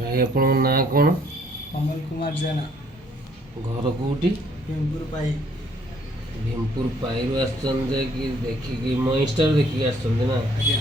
भाई आपन ना कौन? कमल कुमार जेना। घर कोठी? भीमपुर पाई। भीमपुर पाई आसछन कि देखिकी मो इंस्टा देखिकी आसछन ना? आज्ञा।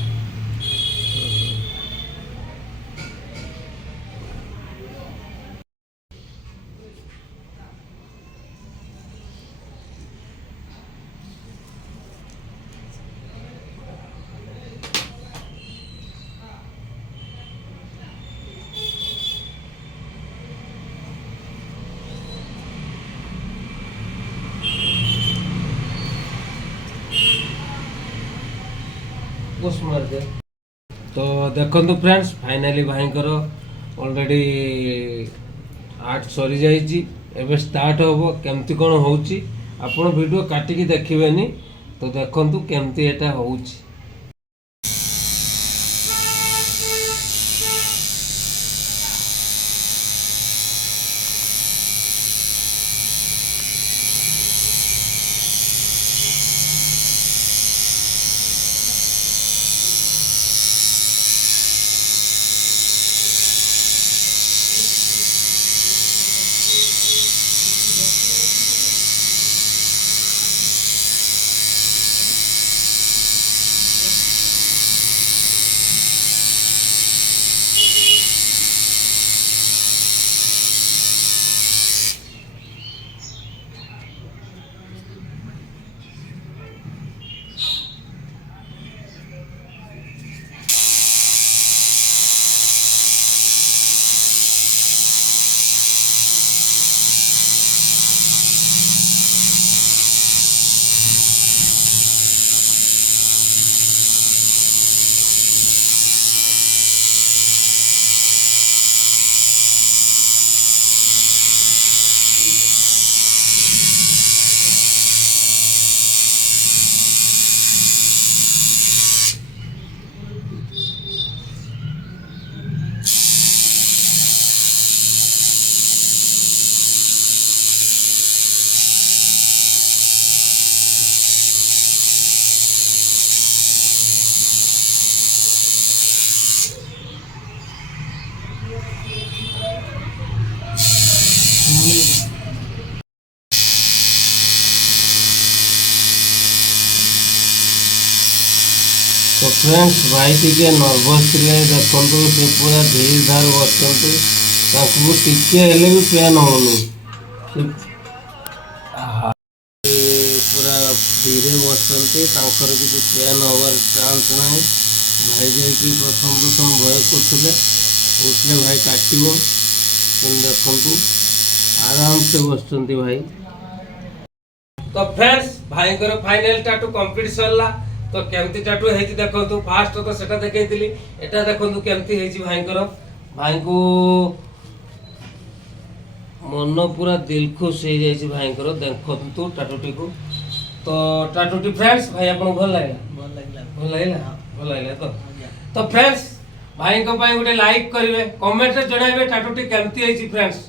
पुश मार दे। तो देखो फ्रेंड्स फाइनाली भाई ऑलरेडी आर्ट सरी जाइए एवं स्टार्ट हम केमती कौन होची आपण वीडियो काटिकी देखिबेनी तो देखंतु केमती एटा होची। तो फ्रेंड्स भाई टी नर्भस थे देखो से पूरा धीरे धार बसते टिके भी पेन होनी पूरा धीरे बसते किसी पेन हबार चांस ना भाई जाकि प्रथम प्रथम भय करते उठले भाई काटो देखु आराम से बसते भाई। तो फ्रेंड्स भाई फाइनल टाटू कंप्लीट सरला तो केमती टाटू है देखो फास्ट तो सेटा देखी एटा देखो केमती है भाई को मन पूरा दिल खुश हो जाए भाई देखु टाटूटी को। तो टाटूटी फ्रेंड्स भाई आपको भल लगे भल लगे तो फ्रेंड्स भाई गोटे लाइक करेंगे कमेंट रे जणाइबे टाटूटी केमती है फ्रेंड्स।